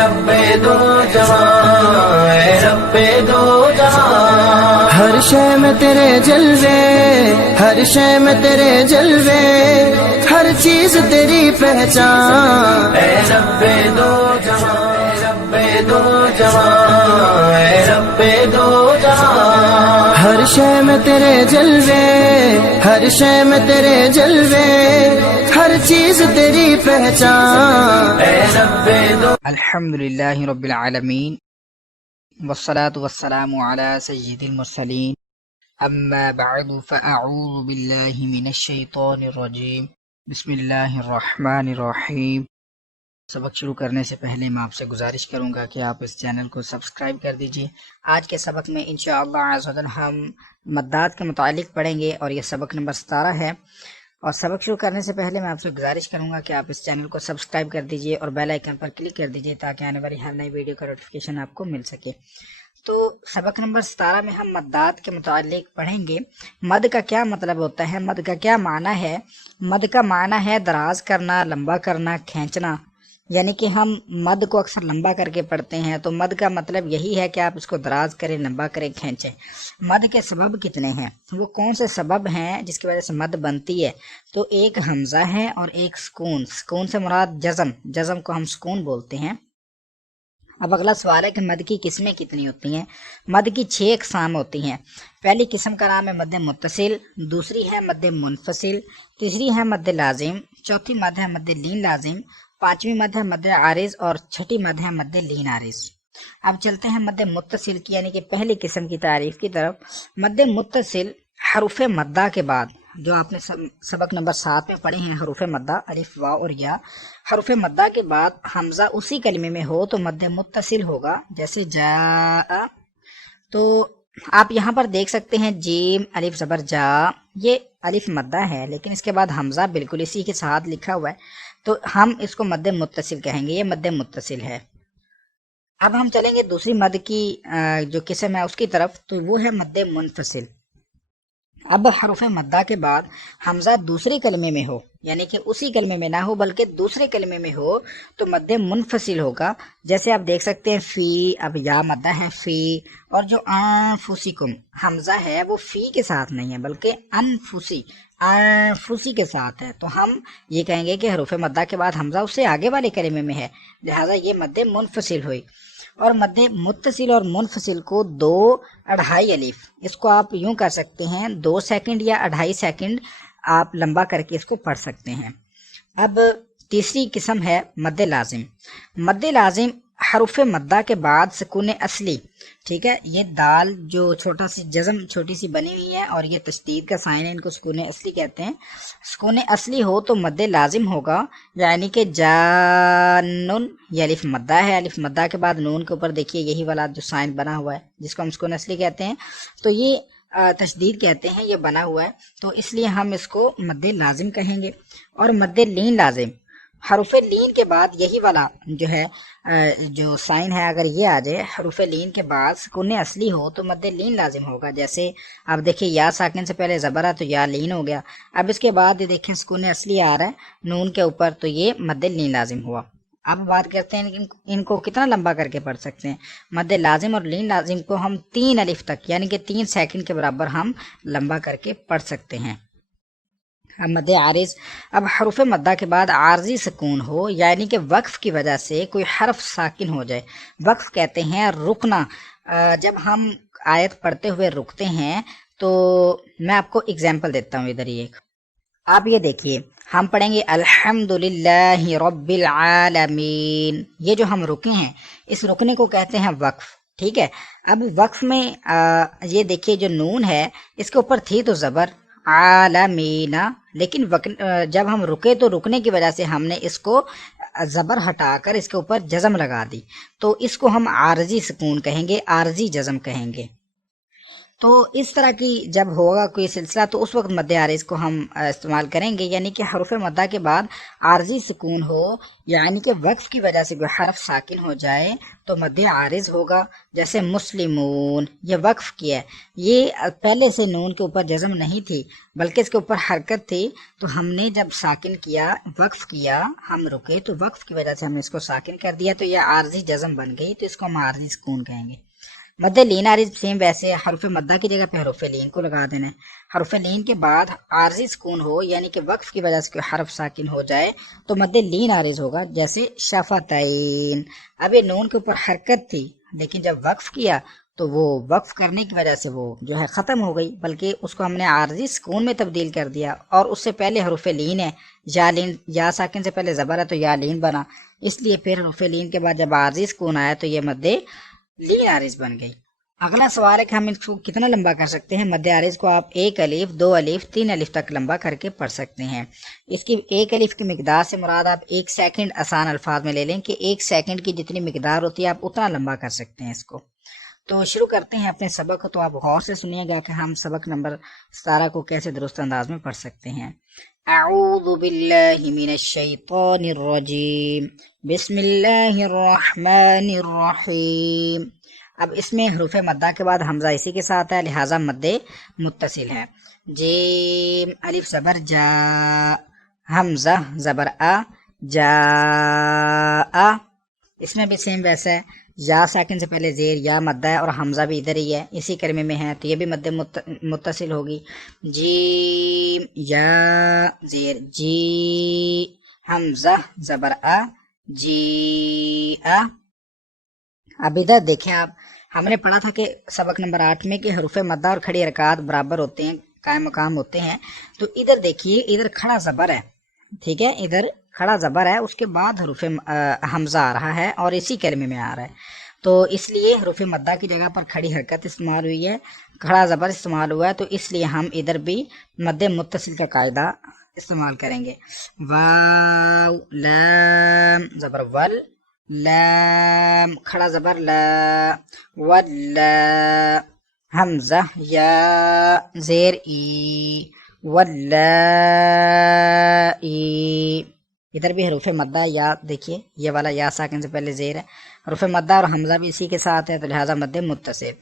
رب دو جہاں، اے رب دو جہاں، ہر شے میں تیرے جلوے، ہر شے میں تیرے جلوے، ہر چیز تیری پہچان، اے رب دو جہاں، اے رب دو جہاں، اے رب دو جہاں، ہر شے میں تیرے جلوے، ہر شے میں تیرے جلوے، ہر چیز تیری پہچان، اے رب دو۔ الحمدللہ رب العالمین والصلاة والسلام على سید المرسلین، اما بعد فاعوذ باللہ من الشیطان الرجیم، بسم اللہ الرحمن الرحیم۔ سبق شروع کرنے سے پہلے میں آپ سے گزارش کروں گا کہ آپ اس چینل کو سبسکرائب کر دیجئے۔ آج کے سبق میں انشاءاللہ عز و جل ہم مدات کے متعلق پڑھیں گے اور یہ سبق نمبر 17 ہے۔ اور سبق شروع کرنے سے پہلے میں آپ سے گزارش کروں گا کہ آپ اس چینل کو سبسکرائب کر دیجئے اور بیل آئیکن پر کلک کر دیجئے تاکہ آنے والی ہر نئی ویڈیو کا نوٹیفیکیشن آپ کو مل سکے۔ تو سبق نمبر 17 میں ہم مدات کے متعلق پڑھیں گے۔ مد کا کیا مطلب ہوتا ہے، مد کا کیا معنی ہے؟ مد کا معنی ہے دراز کرنا، لمبا کرنا، کھینچنا، یعنی کہ ہم مد کو اکثر لمبا کر کے پڑھتے ہیں، تو مد کا مطلب یہی ہے کہ آپ اس کو دراز کریں، لمبا کریں، کھینچیں۔ مد کے سبب کتنے ہیں، وہ کون سے سبب ہیں جس کی وجہ سے مد بنتی ہے؟ تو ایک حمزہ ہے اور ایک سکون۔ سکون سے مراد جزم، جزم کو ہم سکون بولتے ہیں۔ اب اگلا سوال ہے کہ مد کی قسمیں کتنی ہوتی ہیں؟ مد کی 6 اقسام ہوتی ہیں۔ پہلی قسم کا نام ہے مد متصل، دوسری ہے مد منفصل، تیسری ہے مد لازم، چوتھی مد ہے مد لین لازم، پانچویں مد ہے مد عارض اور چھٹی مد ہے مد لین عارض۔ اب چلتے ہیں مد متصل کی یعنی کہ پہلی قسم کی تعریف کی طرف۔ مد متصل حروف مدہ کے بعد، جو آپ نے سبق نمبر 7 میں پڑھے ہیں، حروف مدہ الف واو اور یا، حروف مدہ کے بعد حمزہ اسی کلمے میں ہو تو مد متصل ہوگا، جیسے جاء۔ تو آپ یہاں پر دیکھ سکتے ہیں جیم الف زبر جا، یہ الف مدہ ہے لیکن اس کے بعد حمزہ بالکل اسی کے ساتھ لکھا ہوا ہے، تو ہم اس کو مد متصل کہیں گے، یہ مد متصل ہے۔ اب ہم چلیں گے دوسری مد کی جو قسم ہے اس کی طرف، تو وہ ہے مد منفصل۔ اب حروف مدہ کے بعد حمزہ دوسرے کلمے میں ہو، یعنی کہ اسی کلمے میں نہ ہو بلکہ دوسرے کلمے میں ہو تو مد منفصل ہوگا، جیسے آپ دیکھ سکتے ہیں فی، اب یا مدہ ہے فی، اور جو انفسکم حمزہ ہے وہ فی کے ساتھ نہیں ہے بلکہ انفسی کے ساتھ ہے، تو ہم یہ کہیں گے کہ حروف مدہ کے بعد حمزہ اس سے آگے والے کلمے میں ہے، لہٰذا یہ مد منفصل ہوئی۔ اور مد متصل اور منفصل کو 2 2.5 الف، اس کو آپ یوں کر سکتے ہیں 2 سیکنڈ یا 2.5 سیکنڈ آپ لمبا کر کے اس کو پڑھ سکتے ہیں۔ اب تیسری قسم ہے مد لازم۔ مد لازم حروف مدہ کے بعد سکون اصلی، ٹھیک ہے، یہ دال جو چھوٹا سی جزم چھوٹی سی بنی ہوئی ہے اور یہ تشدید کا سائن ہے، ان کو سکون اصلی کہتے ہیں۔ سکون اصلی ہو تو مد لازم ہوگا، یعنی کہ جانن، یہ الف مدہ ہے، الف مدہ کے بعد نون کے اوپر دیکھیے یہی والا جو سائن بنا ہوا ہے جس کو ہم سکون اصلی کہتے ہیں، تو یہ تشدید کہتے ہیں، یہ بنا ہوا ہے، تو اس لیے ہم اس کو مد لازم کہیں گے۔ اور مد لین لازم، حروف لین کے بعد یہی والا جو ہے جو سائن ہے، اگر یہ آ جائے حروف لین کے بعد سکون اصلی ہو تو مد لین لازم ہوگا، جیسے آپ دیکھیں یا ساکن سے پہلے زبر ہے تو یا لین ہو گیا، اب اس کے بعد یہ دیکھیں سکون اصلی آ رہا ہے نون کے اوپر تو یہ مد لین لازم ہوا۔ اب بات کرتے ہیں ان کو کتنا لمبا کر کے پڑھ سکتے ہیں۔ مد لازم اور لین لازم کو ہم 3 الف تک یعنی کہ 3 سیکنڈ کے برابر ہم لمبا کر کے پڑھ سکتے ہیں۔ اب مد عارض، اب حروف مدہ کے بعد عارضی سکون ہو، یعنی کہ وقف کی وجہ سے کوئی حرف ساکن ہو جائے، وقف کہتے ہیں رکنا۔ جب ہم آیت پڑھتے ہوئے رکتے ہیں تو میں آپ کو اگزامپل دیتا ہوں، ادھر ہی ایک آپ یہ دیکھیے، ہم پڑھیں گے الحمدللہ رب العالمین، یہ جو ہم رکے ہیں اس رکنے کو کہتے ہیں وقف، ٹھیک ہے۔ اب وقف میں یہ دیکھیے جو نون ہے اس کے اوپر تھی تو زبر عالمین، لیکن جب ہم رکے تو رکنے کی وجہ سے ہم نے اس کو زبر ہٹا کر اس کے اوپر جزم لگا دی، تو اس کو ہم عارضی سکون کہیں گے، عارضی جزم کہیں گے۔ تو اس طرح کی جب ہوگا کوئی سلسلہ تو اس وقت مد عارض کو ہم استعمال کریں گے، یعنی کہ حروف مدہ کے بعد عارضی سکون ہو، یعنی کہ وقف کی وجہ سے کوئی حرف ساکن ہو جائے تو مد عارض ہوگا. جیسے مسلمون، یہ وقف کیا ہے، یہ پہلے سے نون کے اوپر جزم نہیں تھی بلکہ اس کے اوپر حرکت تھی، تو ہم نے جب ساکن کیا، وقف کیا، ہم رکے تو وقف کی وجہ سے ہم نے اس کو ساکن کر دیا تو یہ عارضی جزم بن گئی، تو اس کو ہم عارضی سکون کہیں گے. مد لین عارض سیم ویسے حرف مدہ کی جگہ پہ حرف لین کو لگا دینا ہے. حرف لین کے بعد عارضی سکون ہو، یعنی کہ وقف کی وجہ سے کوئی حرف ساکن ہو جائے تو مد لین عارض ہوگا. جیسے شفتین، اب یہ نون کے اوپر حرکت تھی لیکن جب وقف کیا تو وہ وقف کرنے کی وجہ سے وہ جو ہے ختم ہو گئی، بلکہ اس کو ہم نے عارضی سکون میں تبدیل کر دیا. اور اس سے پہلے حرف لین ہے، یا لین، یا ساکن سے پہلے زبر ہے تو یا لین بنا، اس لیے پھر حرف لین کے بعد جب عارضی سکون آیا تو یہ مد لین عارض بن گئی. اگلا سوال ہے کہ ہم اس کو کتنا لمبا کر سکتے ہیں. مد عارض کو آپ 1 الف، 2 الف، 3 الف تک لمبا کر کے پڑھ سکتے ہیں. اس کی 1 الف کی مقدار سے مراد آپ 1 سیکنڈ آسان الفاظ میں لے لیں کہ 1 سیکنڈ کی جتنی مقدار ہوتی ہے آپ اتنا لمبا کر سکتے ہیں اس کو. تو شروع کرتے ہیں اپنے سبق کو، تو آپ غور سے سنیے گا کہ ہم سبق نمبر 17 کو کیسے درست انداز میں پڑھ سکتے ہیں. اعوذ باللہ من الشیطان الرجیم، بسم اللہ الرحمن الرحیم. اب اس میں حروف مدہ کے بعد حمزہ اسی کے ساتھ ہے، لہٰذا مد متصل ہے. جیم الف زبر جا، حمزہ زبر آ، جا آ. اس میں بھی سیم ویسا ہے، یا ساکن سے پہلے زیر یا مدہ ہے اور حمزہ بھی ادھر ہی ہے، اسی کلمے میں ہے، تو یہ بھی مد متصل ہوگی. جیم یا زیر جی، حمزہ زبر آ، جی آ. اب ادھر دیکھیں آپ، ہم نے پڑھا تھا کہ سبق نمبر 8 میں کہ حروف مدہ اور کھڑی حرکات برابر ہوتے ہیں، قائم مقام ہوتے ہیں. تو ادھر دیکھیے، ادھر کھڑا زبر ہے، ٹھیک ہے، ادھر کھڑا زبر ہے، اس کے بعد حروف حمزہ آ رہا ہے اور اسی کلمے میں آ رہا ہے، تو اس لیے حروف مدہ کی جگہ پر کھڑی حرکت استعمال ہوئی ہے، کھڑا زبر استعمال ہوا ہے، تو اس لیے ہم ادھر بھی مد متصل کا قاعدہ استعمال کریں گے. واو لام زبر ول، لام کھڑا زبر لا، ولا. حمزہ یا زیر ای، ولا ای. ادھر بھی حروف مدہ یا، دیکھیے یہ والا یا ساکن سے پہلے زیر ہے، حروف مدہ اور حمزہ بھی اسی کے ساتھ ہے تو لہٰذا مد متصل.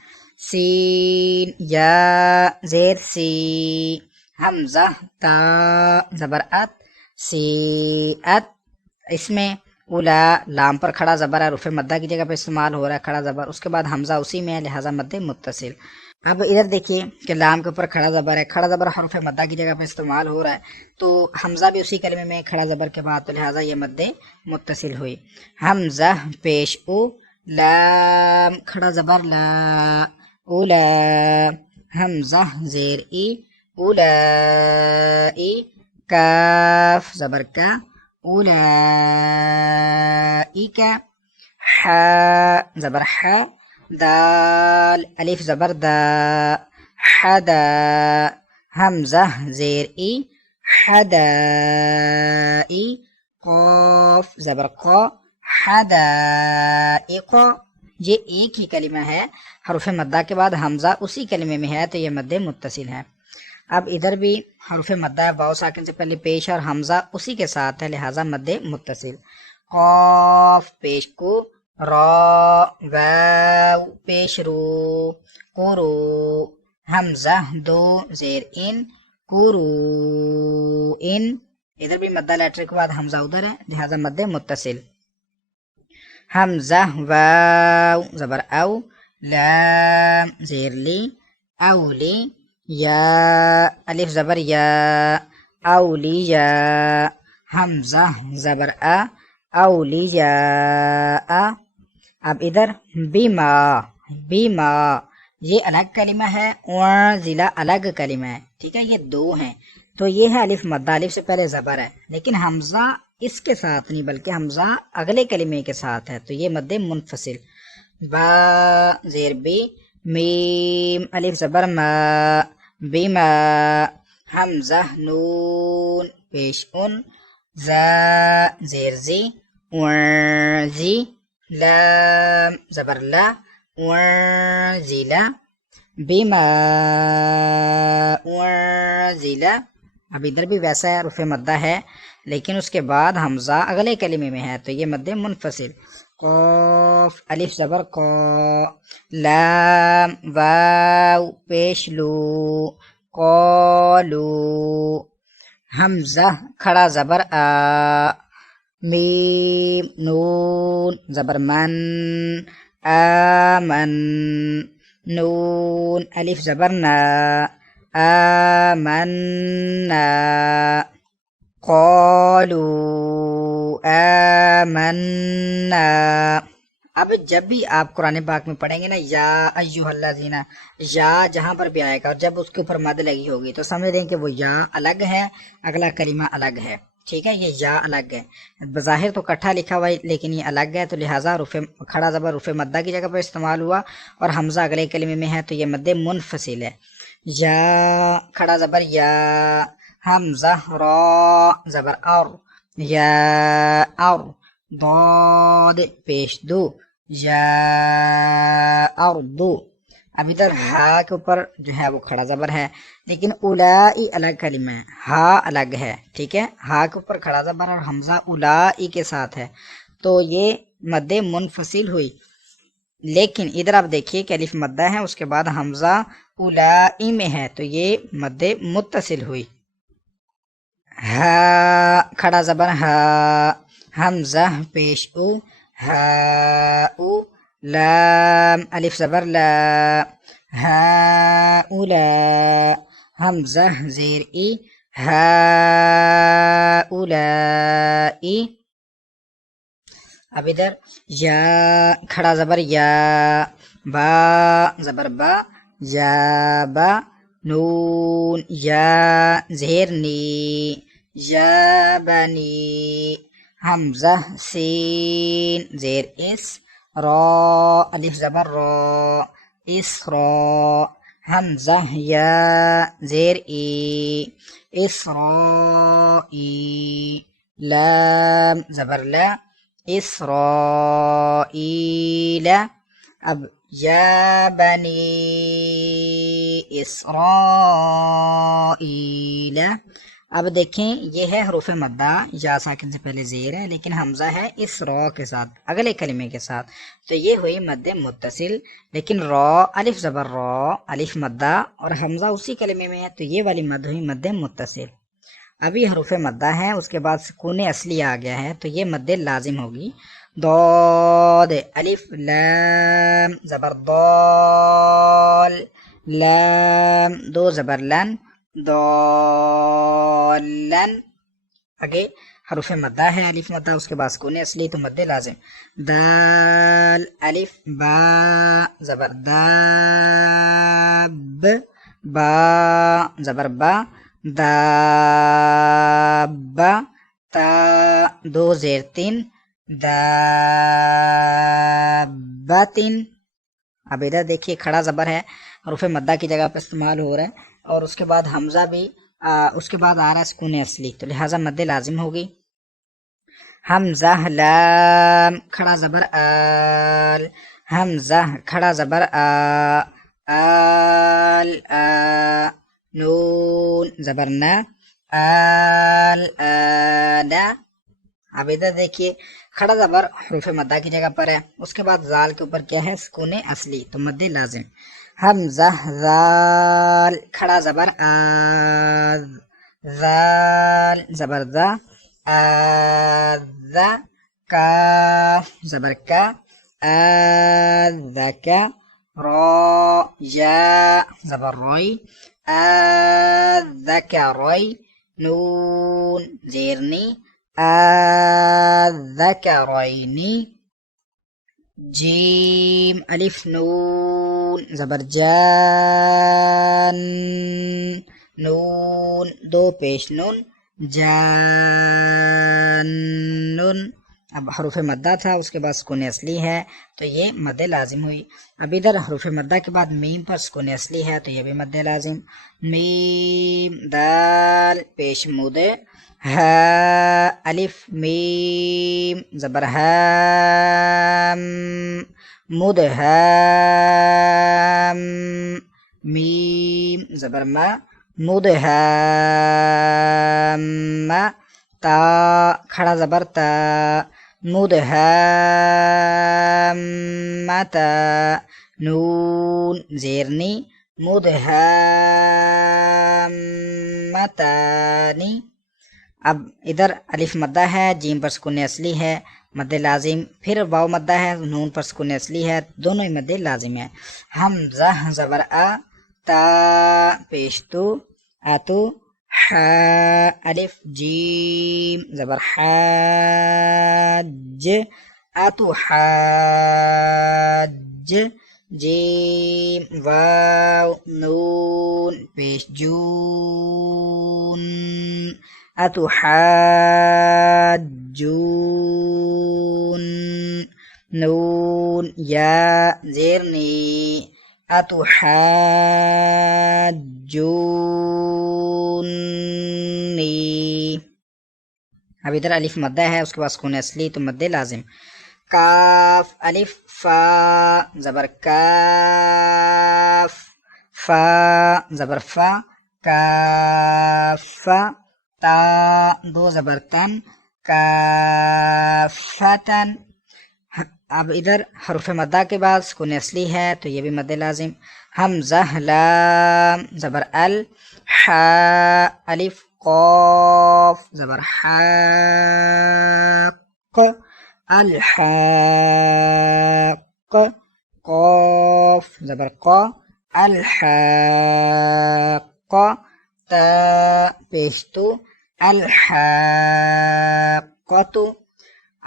سین یا زیر سی، حمزہ تا زبر ات، سی ات. اس میں اولا لام پر کھڑا زبر ہے، حروف مدہ کی جگہ پہ استعمال ہو رہا ہے کھڑا زبر، اس کے بعد حمزہ اسی میں ہے لہٰذا مد متصل. اب ادھر دیکھیے کہ لام کے اوپر کھڑا زبر ہے، کھڑا زبر حروف مدہ کی جگہ پہ استعمال ہو رہا ہے، تو حمزہ بھی اسی کلمے میں کھڑا زبر کے بعد، تو لہٰذا یہ مد متصل ہوئی. حمزہ پیش او، لام کھڑا زبر لا، اولا. حمزہ زیر ای، اولا ای. کاف زبر کا، اولئک. حا زبر حا، دال الف زبر دا، حدا. حمزہ زیر ای، حدائی. قاف زبر قا، حدائق. یہ ایک ہی کلمہ ہے، حروف مدہ کے بعد حمزہ اسی کلمے میں ہے تو یہ مد متصل ہے. اب ادھر بھی حروف مدہ ہے، واو ساکن سے پہلے پیش اور حمزہ اسی کے ساتھ ہے لہٰذا مد متصل. قاف پیش کو، را واو پیش رو، قرو. حمزہ دو زیر ان، قرو ان. ادھر بھی مدہ لیٹر کے بعد حمزہ ادھر ہے لہٰذا مد متصل. حمزہ واو زبر او، لام زیر لی، اولی. یا الف زبر یا، اولیا. حمزہ زبر آ، اولیا. اب ادھر بیما، بیما یہ الگ کلمہ ہے اور ضلع الگ کلمہ ہے، ٹھیک ہے، یہ دو ہیں. تو یہ ہے الف مدہ، الف سے پہلے زبر ہے لیکن حمزہ اس کے ساتھ نہیں بلکہ حمزہ اگلے کلمے کے ساتھ ہے تو یہ مد منفصل. با زیر بی، میم الف زبر ما، بیما. حمزہ نون پیش ان، زا زیر زی، ورزی. لام زبر لا، ورزلا. بما انزل، اب ادھر بھی ویسا ہے، رفع مدہ ہے لیکن اس کے بعد حمزہ اگلے کلمے میں ہے تو یہ مد منفصل. قاف الف زبر قا، لام واو پیش لو، قالو، حمزہ کھڑا زبر آ، میم نون زبر من، آمن، نون الف زبر نا، آمنا، قالوا آمنا. اب جب بھی آپ قرآن پاک میں پڑھیں گے نا یا ایھا الذین، یا جہاں پر بھی آئے گا اور جب اس کے اوپر مد لگی ہوگی تو سمجھ لیں کہ وہ یا الگ ہے، اگلا کلمہ الگ ہے. ٹھیک ہے، یہ یا الگ ہے، بظاہر تو کٹھا لکھا ہوا ہے لیکن یہ الگ ہے، تو لہٰذا کھڑا زبر رفع مدہ کی جگہ پر استعمال ہوا اور حمزہ اگلے کلمے میں ہے تو یہ مد منفصل ہے. یا کھڑا زبر یا، حمزہ را زبر اور، یا اور، ضاد پیش دو، یا اردو. اب ادھر ہا کے اوپر جو ہے وہ کھڑا زبر ہے لیکن اولائی الگ کلمہ ہے، ہا الگ ہے. ٹھیک ہے، ہا کے اوپر کھڑا زبر اور حمزہ اولائی کے ساتھ ہے تو یہ مد منفصل ہوئی. لیکن ادھر آپ دیکھیے کہ الف مدہ ہے اس کے بعد حمزہ اولائی میں ہے تو یہ مد متصل ہوئی. ہا کھڑا زبر ہا، حمزہ پیش او، ہا او، لام الف زبر لا، ہا اولا، حمزہ زیر ای، ہا اولائی. اب ادھر یا کھڑا زبر یا، با زبر با، یا با، نون یا زہر نی، یا بنی، حمزہ سین زیر اس، را الف زبر را، اسرا، حمزہ یا زیر ای، اسرائی، لام زبر لا، اسرائیل. اب یا بنی اسرائیل. اب دیکھیں یہ ہے حروف مدہ، یا ساکن سے پہلے زیر ہے لیکن حمزہ ہے اس را کے ساتھ اگلے کلمے کے ساتھ تو یہ ہوئی مد متصل. لیکن را الف زبر را الف مدہ اور حمزہ اسی کلمے میں ہے تو یہ والی مد ہوئی مد متصل. ابھی حروف مدہ ہے اس کے بعد سکون اصلی آ گیا ہے تو یہ مد لازم ہوگی. ضاد الف لام زبر ضال، لام دو زبر لن، ضالن. آگے حروف مدہ ہے الف مدہ اس کے بعد سکون اصلی تو مد لازم. دال الف با زبر داب، با زبر با، دابا، تا دو زیر تین، دابتن. اب ادھر دیکھیے کھڑا زبر ہے حروف مدہ کی جگہ پہ استعمال ہو رہا ہے اور اس کے بعد حمزہ بھی اس کے بعد آ رہا ہے سکون اصلی تو لہٰذا مد لازم ہوگی. حمزہ لام کھڑا زبر آل، حمزہ کھڑا زبر آ، آل آ، نون زبر نا، آل آنا. اب ادھر دیکھیے کھڑا زبر حروف مدہ کی جگہ پر ہے اس کے بعد زال کے اوپر کیا ہے سکون اصلی تو مد لازم. حمزہ زال کھڑا زبر آذ، زال زبر ذا، آذا، کاف زبر کا، آذکا، را یا زبر روی، آذکروی، نون زیرنی، آذکرینی. جیم الف نون زبر جان، نون دو پیش نون، جانن. اب حروف مدہ تھا اس کے بعد سکون اصلی ہے تو یہ مد لازم ہوئی. اب ادھر حروف مدہ کے بعد میم پر سکون اصلی ہے تو یہ بھی مد لازم. میم دال پیش مود، ہا الف میم زبر ہام، مدہام، زبر ما مدہامہ تا کھڑا زبر تا مدہامتا نون زیرنی مدہامتانی. اب ادھر الف مدہ ہے، جیم پر سکون اصلی ہے، مد لازم، پھر واو مدہ ہے، نون پر سکون اصلی ہے، دونوں ہی مد لازم ہے. حمزہ زبر آ تا پیشتو اتو ح الف جیم زبر حاج اتو حاج جیم واو نون پیش جون اتو حاجون نون یا زیرنی اتو حاجونی. اب ادھر الف مدہ ہے، اس کے بعد سکون اصلی تو مد لازم. کاف الف فا زبر کاف فا زبر فا کاف تا دو زبر تن کافتن. اب ادھر حروف مدہ کے بعد سکون اصلی ہے تو یہ بھی مد لازم. حمزہ لام زبر ال حا الف قاف زبر حاق الحاق قاف زبر قا الحاق تا پیشتو الحاقتو.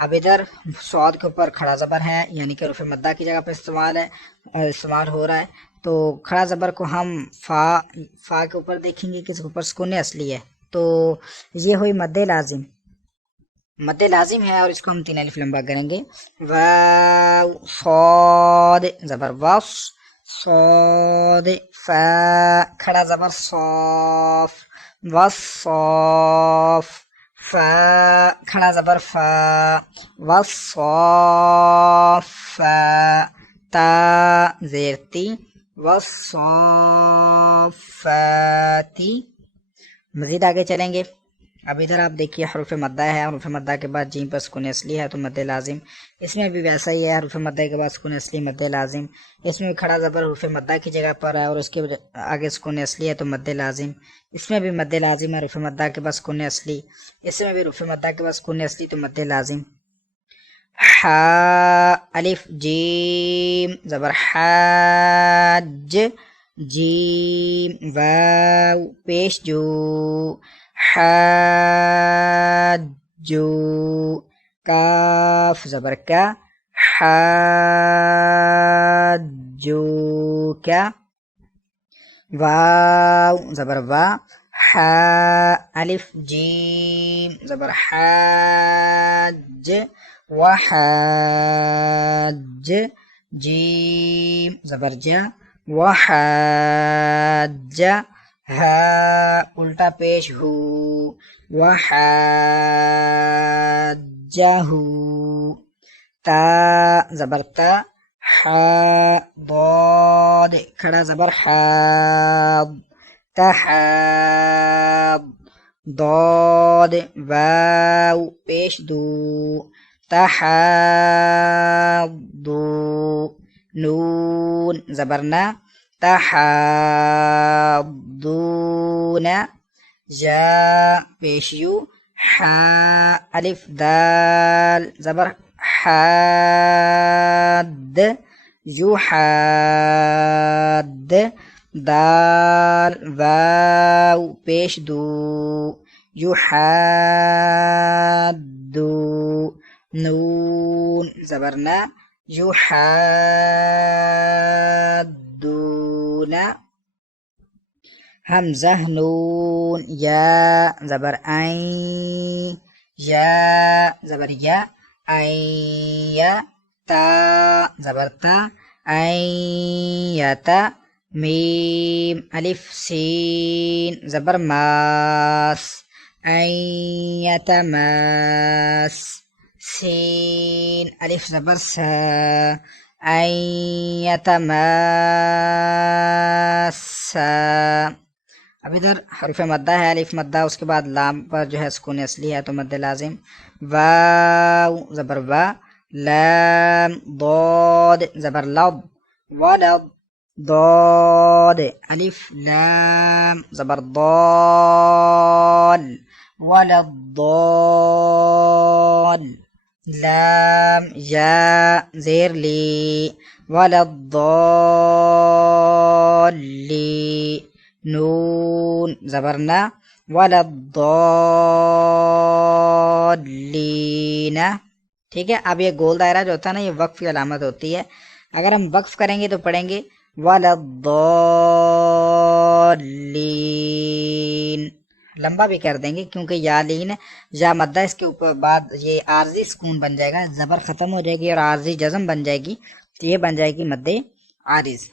اب ادھر صاد کے اوپر کھڑا زبر ہے، یعنی کہ حروف مدہ کی جگہ پہ استعمال ہو رہا ہے، تو کھڑا زبر کو ہم فا کے اوپر دیکھیں گے کہ اس کے اوپر سکون اصلی ہے، تو یہ ہوئی مد لازم. مد لازم ہے اور اس کو ہم 3 الف لمبا کریں گے. واو صاد زبر وف صاد فا کھڑا زبر صاف وصاف فا کھڑا زبر فا وصاف تا زیرتی وصافاتی. مزید آگے چلیں گے. اب ادھر آپ دیکھیے حروف مدہ ہے، حروف مدہ کے بعد جیم پر سکون اصلی ہے تو مد لازم. اس میں بھی ویسا ہی ہے، حروف مدہ کے بعد سکون اصلی مد لازم. اس میں بھی کھڑا زبر حروف مدہ کی جگہ پر ہے اور اس کے آگے سکون اصلی ہے تو مد لازم. اس میں بھی مد لازم ہے، حروف مدہ کے بعد سکون اصلی. اس میں بھی حروف مدہ کے بعد سکون اصلی تو مد لازم. حا الف جیم زبر حاج جیم واو پیش جو حاجو کاف زبر کا حاجو کا واو زبر وا حا الف جیم زبر حاج وحاج جیم زبر جا وحاج ہا الٹا پیش ہو وحاجہ تا زبر تا حا ضاد کھڑا زبر حاض تحاض ضاد واو پیش دو تحاضو نون زبرنا تحاضون جا پیشیو حا الف دال زبر حاد یحاد دال واو پیش دو یحادو نون زبرنا یحادون حمزہ نون یا زبر عین یا زبر یا عین یا تا زبر تا عین یا تا میم الف سین زبر ماس عین یا تماس سین الف زبر سا عین یا تماسا اب ادھر حرف مدہ ہے، الف مدہ، اس کے بعد لام پر جو ہے سکون اصلی ہے تو مد لازم، واو زبر وا، لام ضاد زبر لض، ولد، ضاد الف لام زبر ضال، ولد ضال، لام یا زیر لی، ولد ضالی، نون زبرنا، ولد ضالین. ٹھیک ہے. اب یہ گول دائرہ جو ہوتا ہے نا، یہ وقف کی علامت ہوتی ہے. اگر ہم وقف کریں گے تو پڑھیں گے ولضالین، لمبا بھی کر دیں گے کیونکہ یا لین یا مدہ اس کے اوپر بعد یہ عارضی سکون بن جائے گا، زبر ختم ہو جائے گی اور عارضی جزم بن جائے گی، تو یہ بن جائے گی مد عارض.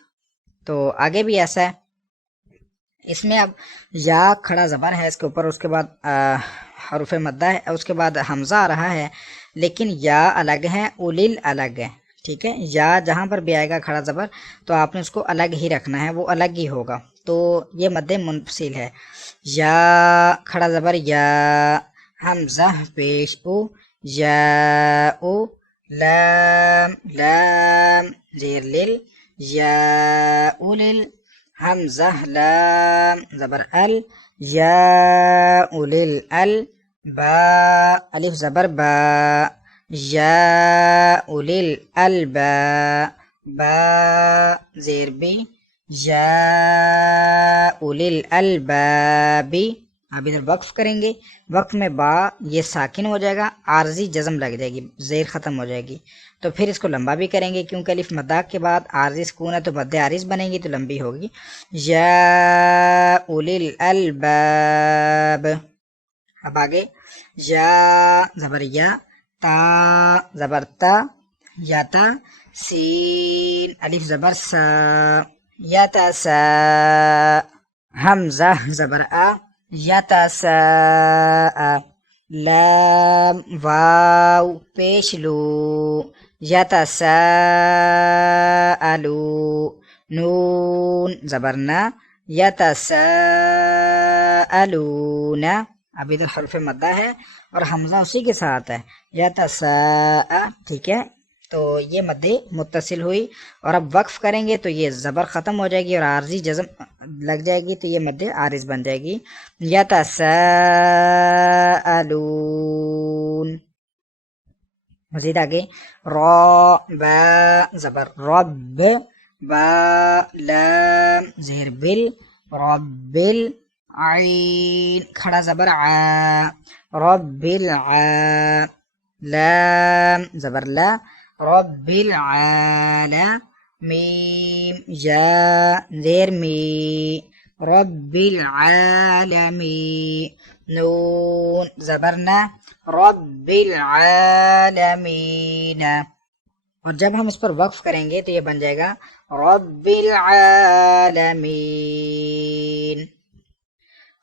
تو آگے بھی ایسا ہے. اس میں اب یا کھڑا زبر ہے اس کے اوپر، اس کے بعد حروف مدہ ہے، اس کے بعد حمزہ آ رہا ہے، لیکن یا الگ ہے، الیل الگ ہے. ٹھیک ہے. یا جہاں پر بھی آئے گا کھڑا زبر تو آپ نے اس کو الگ ہی رکھنا ہے، وہ الگ ہی ہوگا. تو یہ مد منفصل ہے. یا کھڑا زبر یا، حمزہ پیش او، یا او، لام لام زیر لل، یا اولل، حمزہ لام زبر ال، یا اولل ال، با الف زبر با، یا اولل البا، با زیر بی، یا اولل البابی. اب ادھر وقف کریں گے. وقف میں با یہ ساکن ہو جائے گا، عارضی جزم لگ جائے گی، زیر ختم ہو جائے گی. تو پھر اس کو لمبا بھی کریں گے کیونکہ الف مدہ کے بعد عارضی سکون ہے تو مد عارض بنے گی تو لمبی ہوگی. یا اولی الالباب. اب آگے یا زبر یا، تا زبر تا، یا تا، سین الف زبر سا، یا تا سا، حمزہ زبر آ، یا تا سا، لام واو پیش لو، یتساءلو، نون زبرنا، یتساءلون. اب ادھر حرف مدہ ہے اور حمزہ اسی کے ساتھ ہے، یتساء. ٹھیک ہے. تو یہ مد متصل ہوئی. اور اب وقف کریں گے تو یہ زبر ختم ہو جائے گی اور عارضی جزم لگ جائے گی تو یہ مد عارض بن جائے گی، یتساءلون. مزید آگے را با زبر رب، با لام زیر بل، ربل، عین کھڑا زبر ع، رب الع، لام زبر لا، رب العالمین، یا زیر می، رب العالمین، نون زبرنا، رب العالمین. اور جب ہم اس پر وقف کریں گے تو یہ بن جائے گا رب العالمین.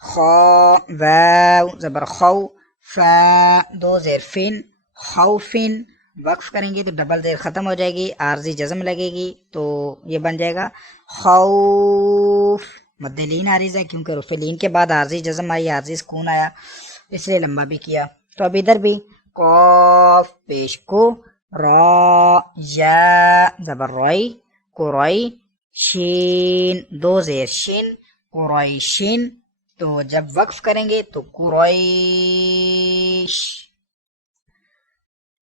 خا واو زبر خو، فا دو زیر فن، خوفن. وقف کریں گے تو ڈبل زیر ختم ہو جائے گی، عارضی جزم لگے گی تو یہ بن جائے گا خوف. مد لین عارض ہے کیونکہ رف لین کے بعد عارضی جزم آئی، عارضی سکون آیا، اس لیے لمبا بھی کیا. تو اب ادھر بھی قاف پیش کو، را یا زبر رائی، قرائی، شین دو زیر شن، قریشن. تو جب وقف کریں گے تو قریش.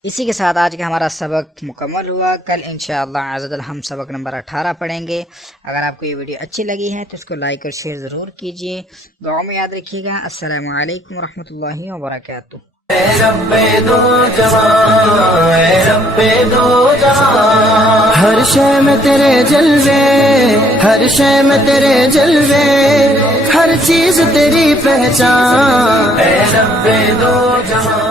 اسی کے ساتھ آج کا ہمارا سبق مکمل ہوا. کل انشاءاللہ عز وجل ہم سبق نمبر 18 پڑھیں گے. اگر آپ کو یہ ویڈیو اچھی لگی ہے تو اس کو لائک اور شیئر ضرور کیجیے. دعا میں یاد رکھیے گا. السلام علیکم ورحمۃ اللہ وبرکاتہ. اے رب دو جہاں، اے رب دو جہاں، ہر شے میں تیرے جلوے، ہر شے میں تیرے جلوے، ہر چیز تیری پہچان. اے رب دو جہاں.